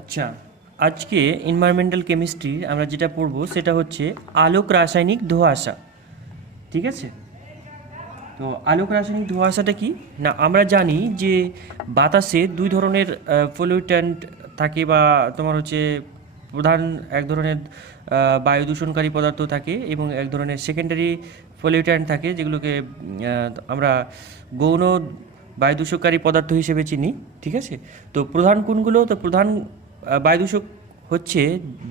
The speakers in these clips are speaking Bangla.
আচ্ছা, আজকে এনভায়রনমেন্টাল কেমিস্ট্রি আমরা যেটা পড়বো সেটা হচ্ছে আলোক রাসায়নিক ধোঁয়াশা। ঠিক আছে? তো আলোক রাসায়নিক ধোঁয়াশাটা কি না, আমরা জানি যে বাতাসে দুই ধরনের পলিউট্যান্ট থাকে, বা তোমার হচ্ছে প্রধান এক ধরনের বায়ু দূষণকারী পদার্থ থাকে এবং এক ধরনের সেকেন্ডারি পলিউট্যান্ট থাকে, যেগুলোকে আমরা গৌণ বায়ু দূষককারী পদার্থ হিসেবে চিনি। ঠিক আছে? তো প্রধান কোনগুলো? তো প্রধান বায়ু দূষক হচ্ছে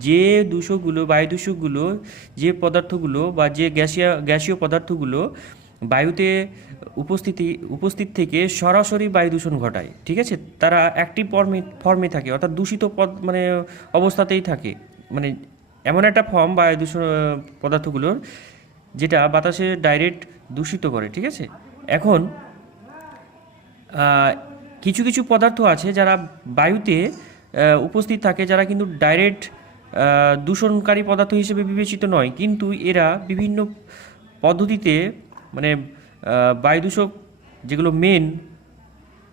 যে দূষকগুলো, বায়ু দূষকগুলো, যে পদার্থগুলো বা যে গ্যাসীয় পদার্থগুলো বায়ুতে উপস্থিত থেকে সরাসরি বায়ু দূষণ ঘটায়। ঠিক আছে? তারা অ্যাক্টিভ ফর্মে থাকে, অর্থাৎ দূষিত মানে অবস্থাতেই থাকে। মানে এমন একটা ফর্ম বায়ু দূষণ পদার্থগুলোর, যেটা বাতাসে ডাইরেক্ট দূষিত করে। ঠিক আছে? এখন আহ, কিছু কিছু পদার্থ আছে যারা বায়ুতে উপস্থিত থাকে, যারা কিন্তু ডাইরেক্ট দূষণকারী পদার্থ হিসেবে বিবেচিত নয়, কিন্তু এরা বিভিন্ন পদ্ধতিতে, মানে বায়ু দূষক, যেগুলো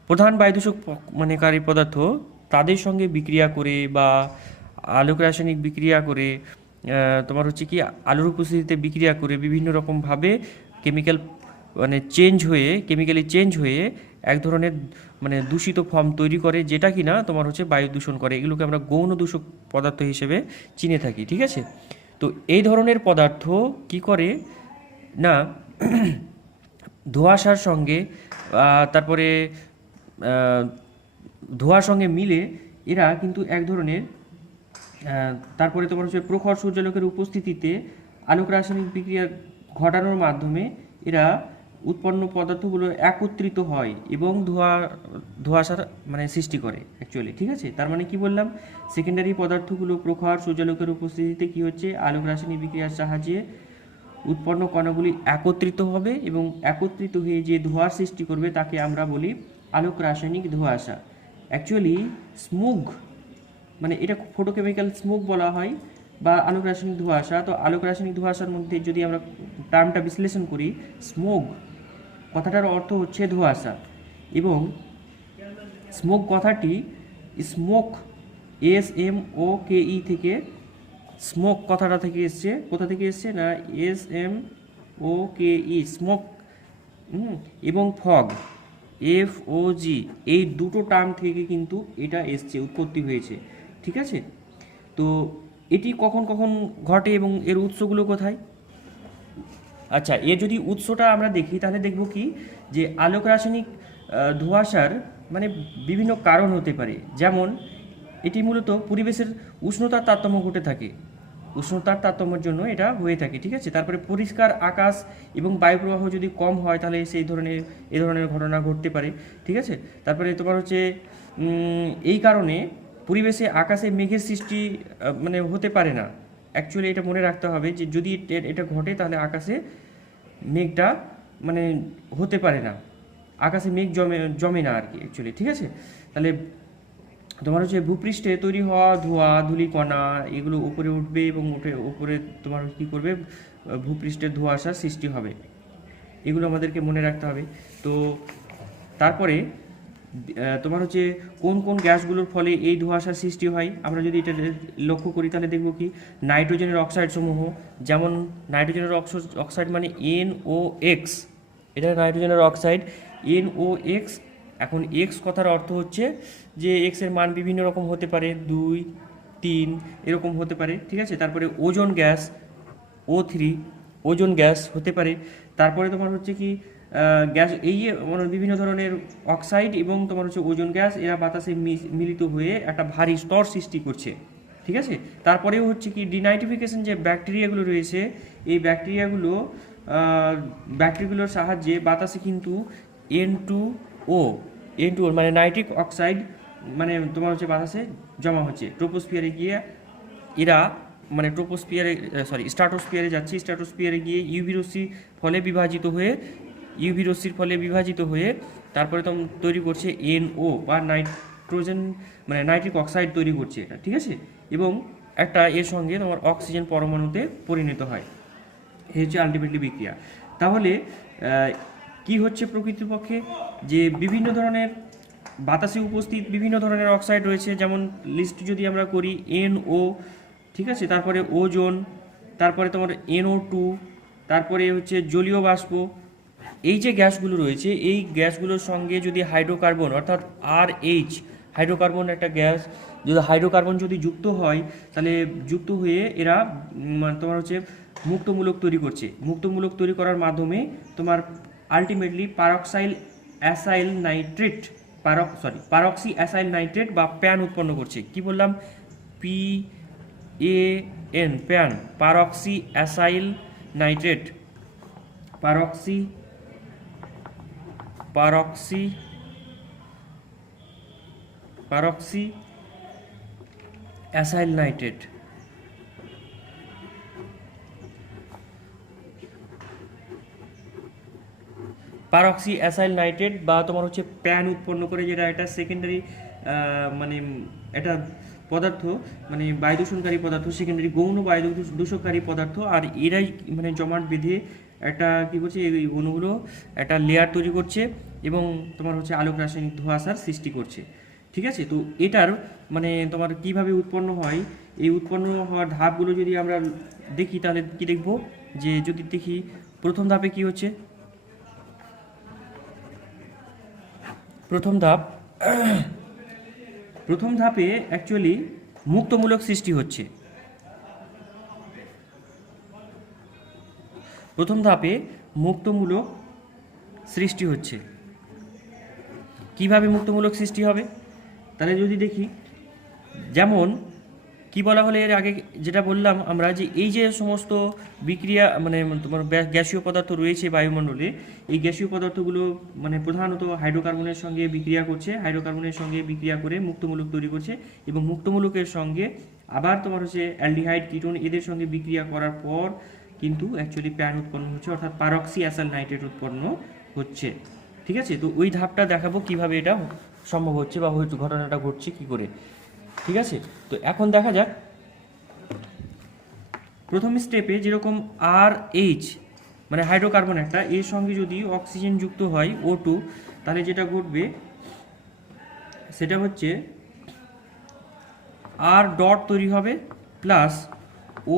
প্রধান বায়ু দূষক মানে কারী পদার্থ, তাদের সঙ্গে বিক্রিয়া করে বা আলোক রাসায়নিক বিক্রিয়া করে, তোমার হচ্ছে কি আলোর উপস্থিতিতে বিক্রিয়া করে বিভিন্ন রকমভাবে কেমিক্যাল মানে কেমিক্যালি চেঞ্জ হয়ে এক ধরনের মানে দূষিত ফর্ম তৈরি করে, যেটা কি না তোমার হচ্ছে বায়ু দূষণ করে। এগুলোকে আমরা গৌণ দূষক পদার্থ হিসেবে চিনে থাকি। ঠিক আছে? তো এই ধরনের পদার্থ কি করে না, ধোঁয়াশার সঙ্গে তারপরে আহ, ধোঁয়ার সঙ্গে মিলে এরা কিন্তু এক ধরনের তারপরে তোমার হচ্ছে প্রখর সূর্যালোকের উপস্থিতিতে আলোক রাসায়নিক বিক্রিয়া ঘটানোর মাধ্যমে এরা উৎপন্ন পদার্থগুলো একত্রিত হয় এবং ধোঁয়াশার মানে সৃষ্টি করে অ্যাকচুয়ালি। ঠিক আছে? তার মানে কি বললাম, সেকেন্ডারি পদার্থগুলো প্রখর সূর্যালোকের উপস্থিতিতে কি হচ্ছে, আলোক রাসায়নিক বিক্রিয়ার সাহায্যে উৎপন্ন কণাগুলি একত্রিত হবে এবং একত্রিত হয়ে যে ধোঁয়ার সৃষ্টি করবে তাকে আমরা বলি আলোক রাসায়নিক ধোঁয়াশা। অ্যাকচুয়ালি স্মোক, মানে এটা ফটোকেমিক্যাল স্মোক বলা হয় বা আলোক রাসায়নিক ধোঁয়াশা। তো আলোক রাসায়নিক ধোঁয়াশার মধ্যে যদি আমরা টার্মটা বিশ্লেষণ করি, স্মোক কথাটার অর্থ হচ্ছে ধোঁয়াশা, এবং স্মোক কথাটি স্মোক SMOKE থেকে, স্মোক কথাটা থেকে এসছে। কোথা থেকে এসছে না, SMOKE স্মোক, এবং ফগ FOG, এই দুটো টার্ম থেকে কিন্তু এটা এসছে, উৎপত্তি হয়েছে। ঠিক আছে? তো এটি কখন কখন ঘটে এবং এর উৎসগুলো কোথায়? আচ্ছা, এর যদি উৎসটা আমরা দেখি তাহলে দেখব কি, যে আলোক রাসায়নিক ধোঁয়াশার মানে বিভিন্ন কারণ হতে পারে। যেমন এটি মূলত পরিবেশের উষ্ণতার তারতম্য ঘটে থাকে, উষ্ণতার তারতম্যের জন্য এটা হয়ে থাকে। ঠিক আছে? তারপরে পরিষ্কার আকাশ এবং বায়ু প্রবাহ যদি কম হয় তাহলে এই ধরনের ঘটনা ঘটতে পারে। ঠিক আছে? তারপরে তোমার হচ্ছে এই কারণে পরিবেশে আকাশে মেঘের সৃষ্টি মানে হতে পারে না। অ্যাকচুয়ালি এটা মনে রাখতে হবে যে যদি এটা ঘটে তাহলে আকাশে মেঘটা মানে হতে পারে না, আকাশে মেঘ জমে না আর কি অ্যাকচুয়ালি। ঠিক আছে? তাহলে তোমার হচ্ছে ভূপৃষ্ঠে তৈরি হওয়া ধোঁয়া ধূলিকণা এগুলো উপরে উঠবে এবং উপরে তোমার কী করবে, ভূপৃষ্ঠের ধোঁয়াশার সৃষ্টি হবে। এগুলো আমাদেরকে মনে রাখতে হবে। তো তারপরে তোমার হচ্ছে কোন কোন গ্যাসগুলোর ফলে এই ধোঁয়াশার সৃষ্টি হয়, আমরা যদি এটা লক্ষ্য করি তাহলে দেখব কি, নাইট্রোজেনের অক্সাইড সমূহ, যেমন নাইট্রোজেনের অক্সাইড মানে NOx, এটা নাইট্রোজেনের অক্সাইড NOx। এখন এক্স কথার অর্থ হচ্ছে যে এক্সের মান বিভিন্ন রকম হতে পারে, 2, 3 এরকম হতে পারে। ঠিক আছে? তারপরে ozone gas O3, ozone gas হতে পারে। তারপরে তোমার হচ্ছে কি গ্যাস, এই মানে বিভিন্ন ধরনের অক্সাইড এবং তোমার হচ্ছে ওজোন গ্যাস, এরা বাতাসে মিলিত হয়ে একটা ভারী স্তর সৃষ্টি করছে। ঠিক আছে? তারপরেও হচ্ছে কি ডিনাইট্রিফিকেশন, যে ব্যাকটেরিয়াগুলো রয়েছে, এই ব্যাকটেরিয়াগুলোর সাহায্যে বাতাসে কিন্তু N2O, মানে নাইট্রিক অক্সাইড মানে তোমার হচ্ছে বাতাসে জমা হচ্ছে, ট্রোপোস্ফিয়ারে গিয়ে এরা মানে স্ট্রাটোস্ফিয়ারে যাচ্ছে, স্ট্রাটোস্ফিয়ারে গিয়ে ইউভি রশ্মির ফলে বিভাজিত হয়ে তারপরে তো তৈরি করছে NO বা নাইট্রোজেন মানে নাইট্রিক অক্সাইড তৈরি করছে এটা। ঠিক আছে? এবং একটা এর সঙ্গে তোমার অক্সিজেন পরমাণুতে পরিণত হয়। এই হচ্ছে আলটিমেটলি বিক্রিয়া। তাহলে কি হচ্ছে প্রকৃতপক্ষে, যে বিভিন্ন ধরনের বাতাসে উপস্থিত বিভিন্ন ধরনের অক্সাইড রয়েছে, যেমন লিস্ট যদি আমরা করি NO, ঠিক আছে, তারপরে ওজোন, তারপরে তোমার NO2, তারপরে হচ্ছে জলীয় বাষ্প। এই যে গ্যাসগুলো রয়েছে এই গ্যাসগুলোর সঙ্গে যদি হাইড্রোকার্বন অর্থাৎ RH, হাইড্রোকার্বন একটা গ্যাস, যদি হাইড্রোকার্বন যদি যুক্ত হয় তাহলে যুক্ত হয়ে এরা তোমার হচ্ছে মুক্তমূলক তৈরি করছে। মুক্তমূলক তৈরি করার মাধ্যমে তোমার আলটিমেটলি পারক্সি অ্যাসাইল নাইট্রেট বা প্যান উৎপন্ন করছে। কি বললাম? PAN, pan, পারক্সি acyl nitrate, পারক্সি acyl nitrate. পারক্সি acyl nitrate বা তোমার হচ্ছে প্যান উৎপন্ন করে, যেটা একটা সেকেন্ডারি মানে এটা পদার্থ, মানে বায়ু দূষণকারী পদার্থ, সেকেন্ডারি গৌণ বায়ু দূষণকারী পদার্থ। আর এরাই মানে জমাট বেঁধে একটা কী করছে, এই অণুগুলো একটা লেয়ার তৈরি করছে এবং তোমার হচ্ছে আলোক রাসায়নিক ধোঁয়াশার সৃষ্টি করছে। ঠিক আছে, তো এটার মানে তোমার কিভাবে উৎপন্ন হয়, এই উৎপন্ন হওয়ার ধাপগুলো যদি আমরা দেখি তাহলে কি দেখব, যে যদি দেখি প্রথম ধাপে কি হচ্ছে, প্রথম ধাপে অ্যাকচুয়ালি মুক্তমূলক সৃষ্টি হচ্ছে। প্রথম ধাপে মুক্তমূলক সৃষ্টি হচ্ছে। কিভাবে মুক্তমূলক সৃষ্টি হবে তাহলে যদি দেখি, যেমন কি বলা হলো এর আগে যেটা বললাম আমরা, যে এই যে সমস্ত বিক্রিয়া মানে তোমার গ্যাসীয় পদার্থ রয়েছে বায়ুমণ্ডলে, এই গ্যাসীয় পদার্থগুলো মানে প্রধানত হাইড্রোকার্বনের সঙ্গে বিক্রিয়া করছে, হাইড্রোকার্বনের সঙ্গে বিক্রিয়া করে মুক্তমূলক তৈরি করছে, এবং মুক্তমূলকের সঙ্গে আবার তোমার হচ্ছে অ্যালডিহাইড, কিটোন এদের সঙ্গে বিক্রিয়া করার পর কিন্তু অ্যাকচুয়ালি প্যান উৎপন্ন হচ্ছে, অর্থাৎ পারক্সি অ্যাসাইল নাইট্রেট উৎপন্ন হচ্ছে। ঠিক আছে, তো ওই ধাপটা দেখাবো কিভাবে এটা সম্ভব হচ্ছে বা হয়তো ঘটনাটা ঘটছে কি করে। ঠিক আছে, তো এখন দেখা যাক প্রথম স্টেপে যেরকম RH মানে হাইড্রোকার্বন একটা, এর সঙ্গে যদি অক্সিজেন যুক্ত হয় O2, তাহলে যেটা ঘটবে সেটা হচ্ছে R ডট তৈরি হবে প্লাস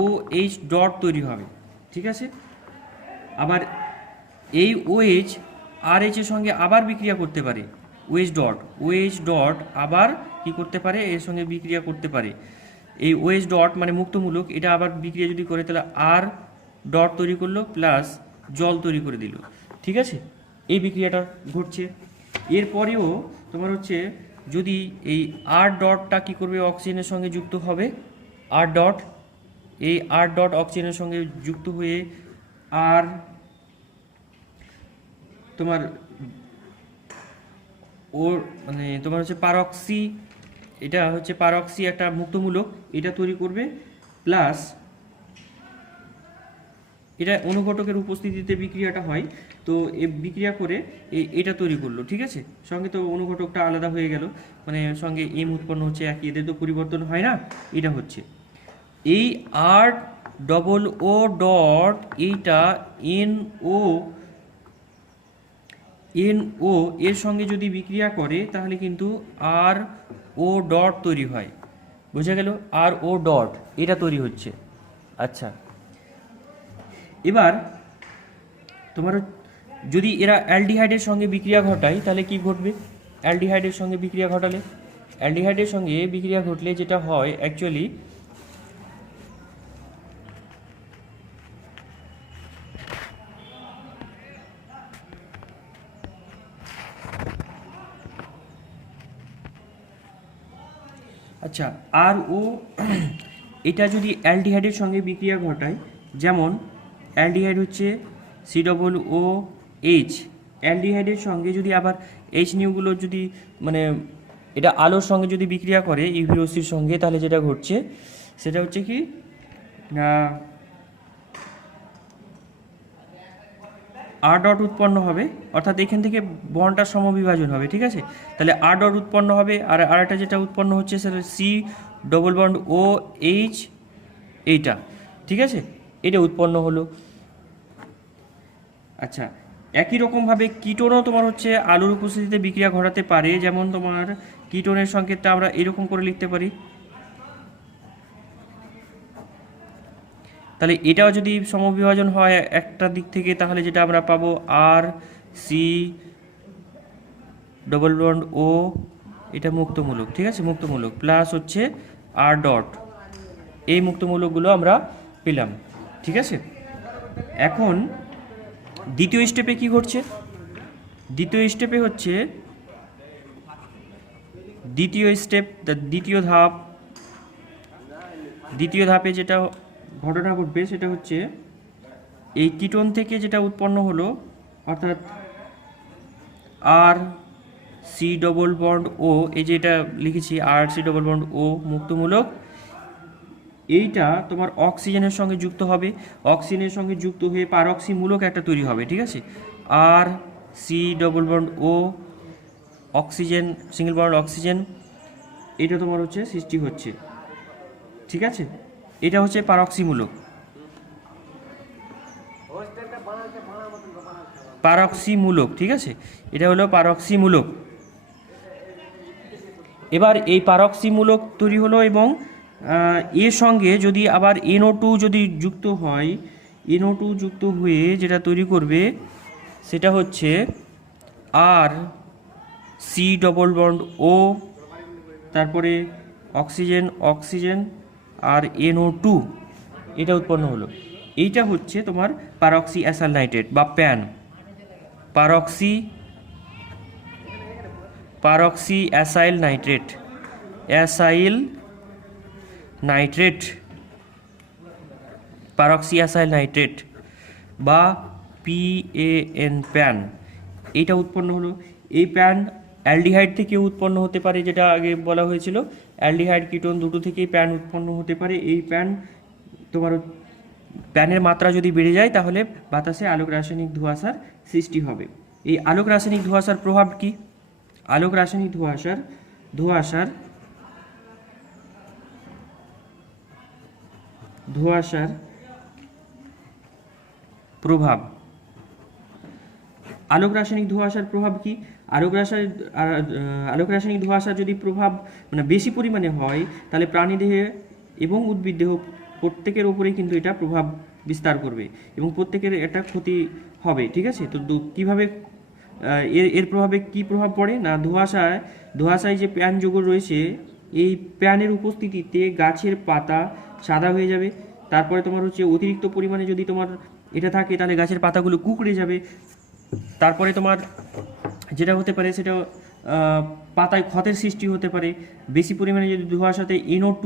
OH ডট তৈরি হবে। ঠিক আছে, আবার এই OH RH এর সঙ্গে আবার বিক্রিয়া করতে পারে, OH ডট আবার কি করতে পারে, এর সঙ্গে বিক্রিয়া করতে পারে। এই OH ডট মানে মুক্তমূলক, এটা আবার বিক্রিয়া যদি করে তাহলে R ডট তৈরি করলো প্লাস জল তৈরি করে দিল। ঠিক আছে, এই বিক্রিয়াটা ঘটছে। এরপরেও তোমার হচ্ছে যদি এই R ডটটা কী করবে, অক্সিজেনের সঙ্গে যুক্ত হবে, R ডট, এই R ডট অক্সিজেনের সঙ্গে যুক্ত হয়ে আর তোমার ওর মানে তোমার হচ্ছে পারক্সি, এটা হচ্ছে পারক্সি একটা মুক্তমূলক, এটা তৈরি করবে প্লাস এটা অনুঘটকের উপস্থিতিতে বিক্রিয়াটা হয়, তো এ বিক্রিয়া করে এটা তৈরি করলো। ঠিক আছে, সঙ্গে তো অনুঘটকটা আলাদা হয়ে গেল, মানে সঙ্গে M উৎপন্ন হচ্ছে একই, এদের তো পরিবর্তন হয় না, এটা হচ্ছে এই ROO ডট, এইটা NO এর সঙ্গে যদি বিক্রিয়া করে তাহলে কিন্তু RO ডট তৈরি হয়। বোঝা গেল, RO ডট এটা তৈরি হচ্ছে। আচ্ছা, এবার তোমার যদি এরা অ্যালডিহাইডের সঙ্গে বিক্রিয়া ঘটায় তাহলে কি ঘটবে, অ্যালডিহাইডের সঙ্গে বিক্রিয়া ঘটালে, অ্যালডিহাইডের সঙ্গে বিক্রিয়া ঘটলে যেটা হয় অ্যাকচুয়ালি আচ্ছা RO এটা যদি অ্যালডিহাইডের সঙ্গে বিক্রিয়া ঘটায়, যেমন অ্যালডিহাইড হচ্ছে COOH, অ্যালডিহাইডের সঙ্গে যদি আবার H নিউগুলো যদি মানে এটা আলোর সঙ্গে যদি বিক্রিয়া করে ইউভি রশ্মির সঙ্গে, তাহলে যেটা ঘটছে সেটা হচ্ছে কি না R ডট উৎপন্ন হবে, অর্থাৎ এখান থেকে বন্ডটার সমবিভাজন হবে। ঠিক আছে, তাহলে R ডট উৎপন্ন হবে, আর আরেকটা যেটা উৎপন্ন হচ্ছে সেটা C ডবল বন্ড OH, এইটা। ঠিক আছে, এটা উৎপন্ন হলো। আচ্ছা, একই রকমভাবে কিটোনও তোমার হচ্ছে আলুর উপস্থিতিতে বিক্রিয়া ঘটাতে পারে, যেমন তোমার কিটোনের সংকেতটা আমরা এরকম করে লিখতে পারি। তাহলে এটাও যদি সমবিভাজন হয় একটা দিক থেকে, তাহলে যেটা আমরা পাবো আর সি ডবল বন্ড ও, এটা মুক্তমূলক, ঠিক আছে, মুক্তমূলক, প্লাস হচ্ছে আর ডট, এই মুক্তমূলকগুলো আমরা পেলাম, ঠিক আছে। এখন দ্বিতীয় স্টেপে কি ঘটছে? দ্বিতীয় স্টেপে হচ্ছে দ্বিতীয় ধাপে যেটা ঘটনা ঘটবে সেটা হচ্ছে এই কিটোন থেকে যেটা উৎপন্ন হলো, অর্থাৎ আর সি ডবল বন্ড ও, এই যে এটা লিখেছি আর সি ডবল বন্ড ও মুক্তমূলক, এইটা তোমার অক্সিজেনের সঙ্গে যুক্ত হবে, অক্সিজেনের সঙ্গে যুক্ত হয়ে পারক্সি মূলক একটা তৈরি হবে, ঠিক আছে। আর সি ডবল বন্ড ও অক্সিজেন, সিঙ্গেল বন্ড অক্সিজেন, এটা তোমার হচ্ছে সৃষ্টি হচ্ছে, ঠিক আছে। এটা হচ্ছে পারক্সিমূলক, পারক্সিমূলক, ঠিক আছে, এটা হলো পারক্সিমূলক। এবার এই পারক্সিমূলক তৈরি হলো এবং এর সঙ্গে যদি আবার NO2 যদি যুক্ত হয়, NO2 যুক্ত হয়ে যেটা তৈরি করবে সেটা হচ্ছে আর সি ডবল বন্ড ও, তারপরে অক্সিজেন অক্সিজেন আর NO2, এটা উৎপন্ন হলো। এইটা হচ্ছে তোমার পারক্সি অ্যাসাইল নাইট্রেট বা pan, পারক্সি acyl nitrate, acyl nitrate, পারক্সি acyl nitrate বা PAN, প্যান, এইটা উৎপন্ন হলো। এই প্যান অ্যালডিহাইড থেকে উৎপন্ন হতে পারে, যেটা আগে বলা হয়েছিল, অ্যালডিহাইড কিটোন দুটো থেকেই প্যান উৎপন্ন হতে পারে। এই প্যান তোমার প্যানের মাত্রা যদি বেড়ে যায় তাহলে বাতাসে আলোক রাসায়নিক ধোঁয়াশার সৃষ্টি হবে। এই আলোক রাসায়নিক ধোঁয়াশার প্রভাব কি? আলোক রাসায়নিক ধোঁয়াশার প্রভাব, আলোক রাসায়নিক ধোঁয়াশার প্রভাব কি? আলোক রাসায়নিক ধোঁয়াশার যদি প্রভাব মানে বেশি পরিমাণে হয়, তাহলে প্রাণীদেহে এবং উদ্ভিদদেহ প্রত্যেকের ওপরেই কিন্তু এটা প্রভাব বিস্তার করবে এবং প্রত্যেকের এটা ক্ষতি হবে, ঠিক আছে। তো কীভাবে এর প্রভাবে কি প্রভাব পড়ে না, ধোঁয়াশায় যে প্যান যৌগ রয়েছে, এই প্যানের উপস্থিতিতে গাছের পাতা সাদা হয়ে যাবে। তারপরে তোমার হচ্ছে অতিরিক্ত পরিমাণে যদি তোমার এটা থাকে তাহলে গাছের পাতাগুলো কুঁকড়ে যাবে। তারপরে তোমার যেটা হতে পারে সেটা পাতায় ক্ষতের সৃষ্টি হতে পারে। বেশি পরিমাণে যদি ধোঁয়াশাতে NO2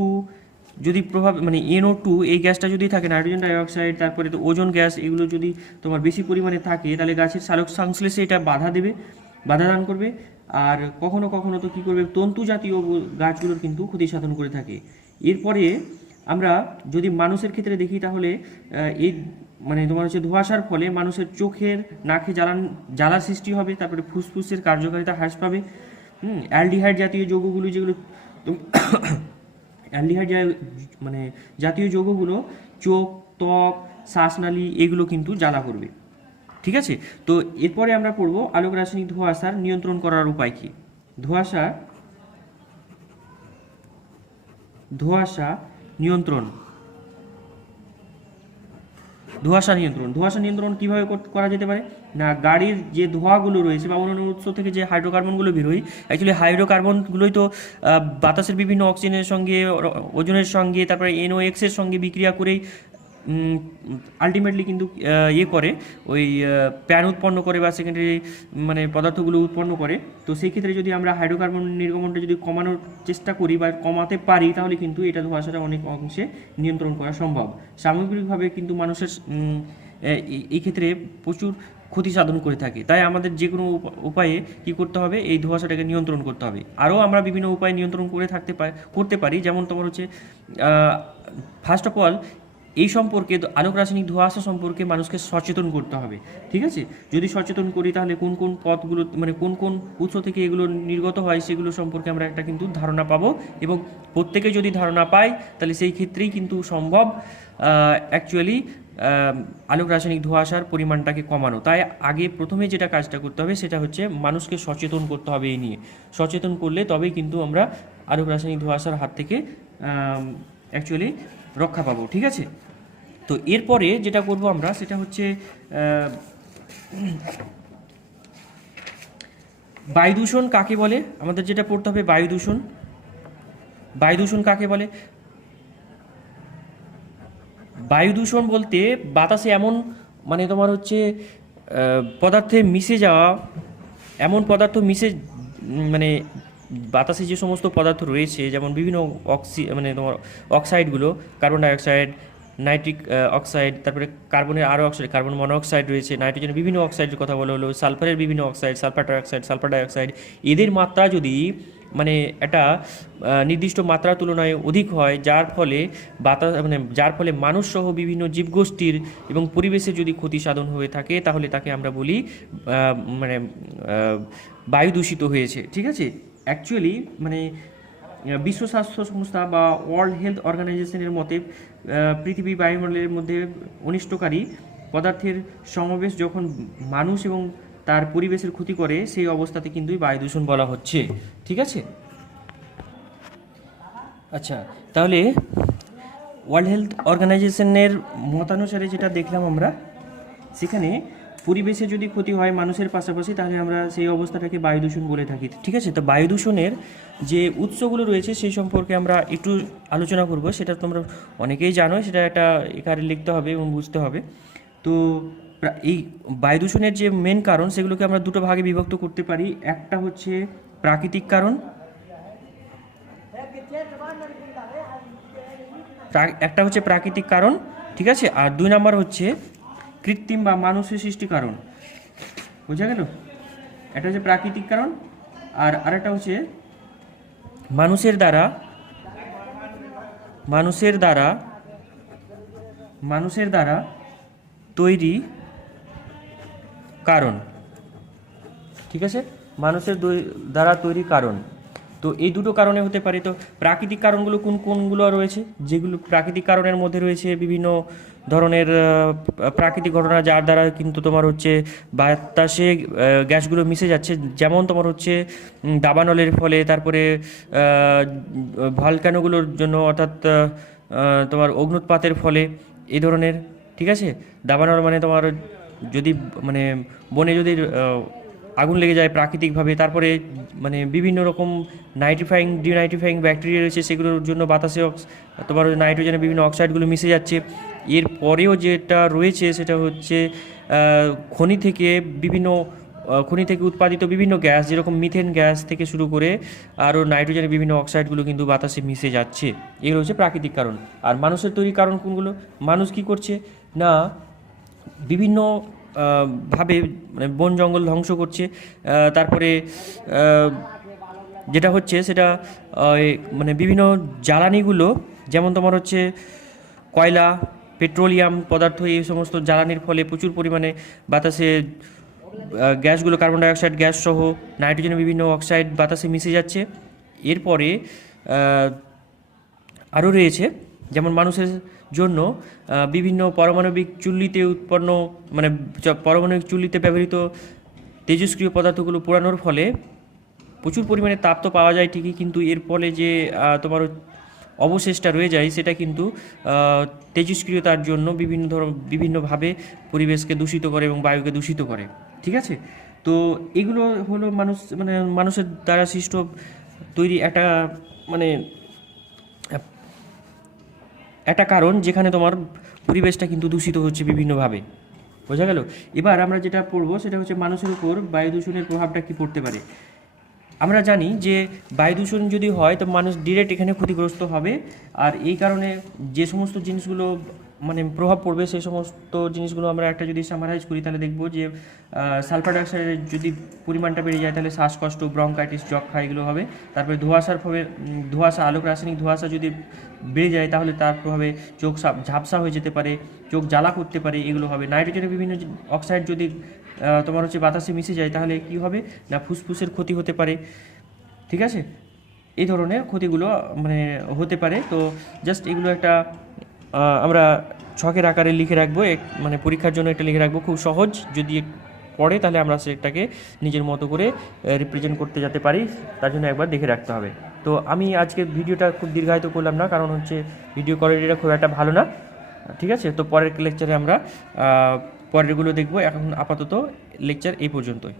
যদি প্রভাব মানে NO2 এই গ্যাসটা যদি থাকে, নাইট্রোজেন ডাইঅক্সাইড, তারপরে তো ওজোন গ্যাস, এগুলো যদি তোমার বেশি পরিমাণে থাকে তাহলে গাছের সালোক সংশ্লেষে এটা বাধা দান করবে। আর কখনো কখনো তো কী করবে, তন্তু জাতীয় গাছগুলোর কিন্তু ক্ষতি সাধন করে থাকে। এরপরে আমরা যদি মানুষের ক্ষেত্রে দেখি তাহলে এই মানে তোমার হচ্ছে ধোঁয়াশার ফলে মানুষের চোখের নাকে জ্বালার সৃষ্টি হবে, তারপরে ফুসফুসের কার্যকারিতা হ্রাস পাবে। অ্যালডিহাইড জাতীয় যৌগগুলো যেগুলো অ্যালডিহাইড মানে জাতীয় যৌগগুলো চোখ, ত্বক, শ্বাসনালী এগুলো কিন্তু জ্বালা করবে, ঠিক আছে। তো এরপরে আমরা পড়ব আলোক রাসায়নিক ধোঁয়াশার নিয়ন্ত্রণ করার উপায় কি। ধোঁয়াশা নিয়ন্ত্রণ কিভাবে করা যেতে পারে না, গাড়ির যে ধোঁয়াগুলো রয়েছে বা অন্যান্য উৎস থেকে যে হাইড্রোকার্বনগুলো বেরোয়, অ্যাকচুয়ালি হাইড্রোকার্বনগুলোই তো বাতাসের বিভিন্ন অক্সিজেনের সঙ্গে, ওজনের সঙ্গে, তারপরে NOx এর সঙ্গে বিক্রিয়া করেই আলটিমেটলি কিন্তু করে ওই প্যান উৎপন্ন করে বা সেকেন্ডারি মানে পদার্থগুলো উৎপন্ন করে। তো সেই ক্ষেত্রে যদি আমরা হাইড্রোকার্বন নির্গমনটা যদি কমানোর চেষ্টা করি বা কমাতে পারি, তাহলে কিন্তু এটা ধোঁয়াশাটা অনেক অংশে নিয়ন্ত্রণ করা সম্ভব। সামগ্রিকভাবে কিন্তু মানুষের এই ক্ষেত্রে প্রচুর ক্ষতি সাধন করে থাকে। তাই আমাদের যে কোনো উপায়ে কী করতে হবে, এই ধোঁয়াশাটাকে নিয়ন্ত্রণ করতে হবে। আরও আমরা বিভিন্ন উপায়ে নিয়ন্ত্রণ করতে পারি, যেমন তোমার হচ্ছে ফার্স্ট অফ অল এই সম্পর্কে, আলোক রাসায়নিক ধোঁয়াশা সম্পর্কে মানুষকে সচেতন করতে হবে, ঠিক আছে। যদি সচেতন করি তাহলে কোন কোন পথগুলো মানে কোন কোন উৎস থেকে এগুলো নির্গত হয় সেগুলো সম্পর্কে আমরা একটা কিন্তু ধারণা পাবো, এবং প্রত্যেকে যদি ধারণা পায় তাহলে সেই ক্ষেত্রেই কিন্তু সম্ভব অ্যাকচুয়ালি আলোক রাসায়নিক ধোঁয়াশার পরিমাণটাকে কমানো। তাই আগে প্রথমে যেটা কাজটা করতে হবে সেটা হচ্ছে মানুষকে সচেতন করতে হবে এই নিয়ে। সচেতন করলে তবেই কিন্তু আমরা আলোক রাসায়নিক ধোঁয়াশার হাত থেকে অ্যাকচুয়ালি রক্ষা পাবো, ঠিক আছে। তো এরপরে যেটা করব আমরা সেটা হচ্ছে বায়ু দূষণ কাকে বলে, আমাদের যেটা পড়তে হবে বায়ু দূষণ। বায়ু দূষণ কাকে বলে? বায়ু দূষণ বলতে বাতাসে এমন মানে তোমার হচ্ছে পদার্থে মিশে যাওয়া, এমন পদার্থ মিশে মানে বাতাসে যে সমস্ত পদার্থ রয়েছে, যেমন বিভিন্ন মানে তোমার অক্সাইডগুলো, কার্বন ডাইঅক্সাইড, নাইট্রিক অক্সাইড, তারপরে কার্বনের আরও অক্সাইড, কার্বন মনোঅক্সাইড রয়েছে, নাইট্রোজেনের বিভিন্ন অক্সাইডের কথা বলা হলো, সালফারের বিভিন্ন oxide, sulphur dioxide, sulphur dioxide, এদের মাত্রা যদি মানে একটা নির্দিষ্ট মাত্রার তুলনায় অধিক হয়, যার ফলে মানে যার ফলে মানুষ সহ বিভিন্ন জীবগোষ্ঠীর এবং পরিবেশের যদি ক্ষতি সাধন হয়ে থাকে, তাহলে তাকে আমরা বলি মানে বায়ু দূষিত হয়েছে, ঠিক আছে। অ্যাকচুয়ালি মানে বিশ্ব স্বাস্থ্য সংস্থা বা ওয়ার্ল্ড হেলথ অর্গানাইজেশনের মতে পৃথিবী বায়ুমণ্ডলের মধ্যে অনিষ্টকারী পদার্থের সমাবেশ যখন মানুষ এবং তার পরিবেশের ক্ষতি করে, সেই অবস্থাতে কিন্তু বায়ু দূষণ বলা হচ্ছে, ঠিক আছে। আচ্ছা, তাহলে ওয়ার্ল্ড হেলথ অর্গানাইজেশনের মতানুসারে যেটা দেখলাম আমরা, সেখানে পরিবেশে যদি ক্ষতি হয় মানুষের পাশাপাশি, তাহলে আমরা সেই অবস্থাটাকে বায়ু দূষণ বলে থাকি, ঠিক আছে। তো বায়ু দূষণের যে উৎসগুলো রয়েছে সেই সম্পর্কে আমরা একটু আলোচনা করব। সেটা তোমরা অনেকেই জানো, সেটা একটা এখানে লিখতে হবে এবং বুঝতে হবে। তো এই বায়ু দূষণের যে মেন কারণ, সেগুলোকে আমরা দুটো ভাগে বিভক্ত করতে পারি। একটা হচ্ছে প্রাকৃতিক কারণ, একটা হচ্ছে প্রাকৃতিক কারণ, ঠিক আছে। আর 2 নাম্বার হচ্ছে কৃত্রিম বা মানুষের সৃষ্টি কারণ। বোঝা গেল? এটা হচ্ছে প্রাকৃতিক কারণ, আর আরেকটা হচ্ছে মানুষের দ্বারা তৈরি কারণ, ঠিক আছে। মানুষের দ্বারা তৈরি কারণ। তো এই দুটো কারণে হতে পারে। তো প্রাকৃতিক কারণগুলো কোনগুলো রয়েছে? যেগুলো প্রাকৃতিক কারণের মধ্যে রয়েছে বিভিন্ন ধরনের প্রাকৃতিক ঘটনা, যার দ্বারা কিন্তু তোমার হচ্ছে বাতাসে গ্যাসগুলো মিশে যাচ্ছে। যেমন তোমার হচ্ছে দাবানলের ফলে, তারপরে ভলক্যানোগুলোর জন্য, অর্থাৎ তোমার অগ্নুৎপাতের ফলে, এই ধরনের, ঠিক আছে। দাবানল মানে তোমার যদি মানে বনে যদি আগুন লেগে যায় প্রাকৃতিকভাবে, তারপরে মানে বিভিন্ন রকম নাইট্রিফাইং ডিনাইট্রিফাইং ব্যাকটেরিয়া রয়েছে, সেগুলোর জন্য বাতাসে তোমার নাইট্রোজেনের বিভিন্ন অক্সাইডগুলো মিশে যাচ্ছে। এর পরেও যেটা রয়েছে সেটা হচ্ছে খনি থেকে উৎপাদিত বিভিন্ন গ্যাস, যেরকম মিথেন গ্যাস থেকে শুরু করে আরও নাইট্রোজেনের বিভিন্ন অক্সাইডগুলো কিন্তু বাতাসে মিশে যাচ্ছে। এগুলো হচ্ছে প্রাকৃতিক কারণ। আর মানুষের তৈরি কারণ কোনগুলো? মানুষ কি করছে না, বিভিন্ন ভাবে মানে বন জঙ্গল ধ্বংস করছে। তারপরে যেটা হচ্ছে সেটা মানে বিভিন্ন জ্বালানিগুলো, যেমন তোমার হচ্ছে কয়লা, পেট্রোলিয়াম পদার্থ, এই সমস্ত জ্বালানির ফলে প্রচুর পরিমাণে বাতাসে গ্যাসগুলো, কার্বন ডাইঅক্সাইড গ্যাস সহ নাইট্রোজেনের বিভিন্ন অক্সাইড বাতাসে মিশে যাচ্ছে। এরপরে আরও রয়েছে, যেমন মানুষের জন্য বিভিন্ন পারমাণবিক চুল্লিতে উৎপন্ন মানে পারমাণবিক চুল্লিতে ব্যবহৃত তেজস্ক্রিয় পদার্থগুলো পোড়ানোর ফলে প্রচুর পরিমাণে তাপ তো পাওয়া যায় ঠিকই, কিন্তু এর ফলে যে তোমার অবশেষটা রয়ে যায়, সেটা কিন্তু তেজস্ক্রিয়তার জন্য বিভিন্নভাবে পরিবেশকে দূষিত করে এবং বায়ুকে দূষিত করে, ঠিক আছে। তো এগুলো হলো মানুষের দ্বারা সৃষ্ট তৈরি একটা কারণ, যেখানে তোমার পরিবেশটা কিন্তু দূষিত হচ্ছে বিভিন্নভাবে। বোঝা গেল? এবার আমরা যেটা পড়বো সেটা হচ্ছে মানুষের উপর বায়ু দূষণের প্রভাবটা কী পড়তে পারে। আমরা জানি যে বায়ু দূষণ যদি হয় তো মানুষ ডিরেক্ট এখানে ক্ষতিগ্রস্ত হবে। আর এই কারণে যে সমস্ত জিনিসগুলো মানে প্রভাব পড়বে, সেই সমস্ত জিনিসগুলো আমরা একটা যদি সামারাইজ করি, তাহলে দেখব যে সালফার ডাইঅক্সাইডের যদি পরিমাণটা বেড়ে যায়, তাহলে শ্বাসকষ্ট, ব্রঙ্কাইটিস, যক্ষা এগুলো হবে। তারপরে ধোঁয়াশা, আলোক রাসায়নিক ধোঁয়াশা যদি বেড়ে যায়, তাহলে তার প্রভাবে চোখ ঝাপসা হয়ে যেতে পারে, চোখ জ্বালা করতে পারে, এগুলো হবে। নাইট্রোজেনের বিভিন্ন অক্সাইড যদি তোমার হচ্ছে বাতাসে মিশে যায়, তাহলে কি হবে না, ফুসফুসের ক্ষতি হতে পারে, ঠিক আছে। এই ধরনের ক্ষতিগুলো মানে হতে পারে। তো জাস্ট এগুলো একটা আমরা ছকের আকারে লিখে রাখবো, মানে পরীক্ষার জন্য এটা লিখে রাখবো, খুব সহজ। যদি পড়ে তাহলে আমরা সেটাকে নিজের মতো করে রিপ্রেজেন্ট করতে যেতে পারি, তার জন্য একবার দেখে রাখতে হবে। তো আমি আজকে ভিডিওটা খুব দীর্ঘায়িত করলাম না, কারণ হচ্ছে ভিডিও কোয়ালিটিটা খুব একটা ভালো না। ঠিক আছে, তো পরের লেকচারে আমরা পরেরগুলো দেখবো। এখন আপাতত লেকচার এই পর্যন্তই।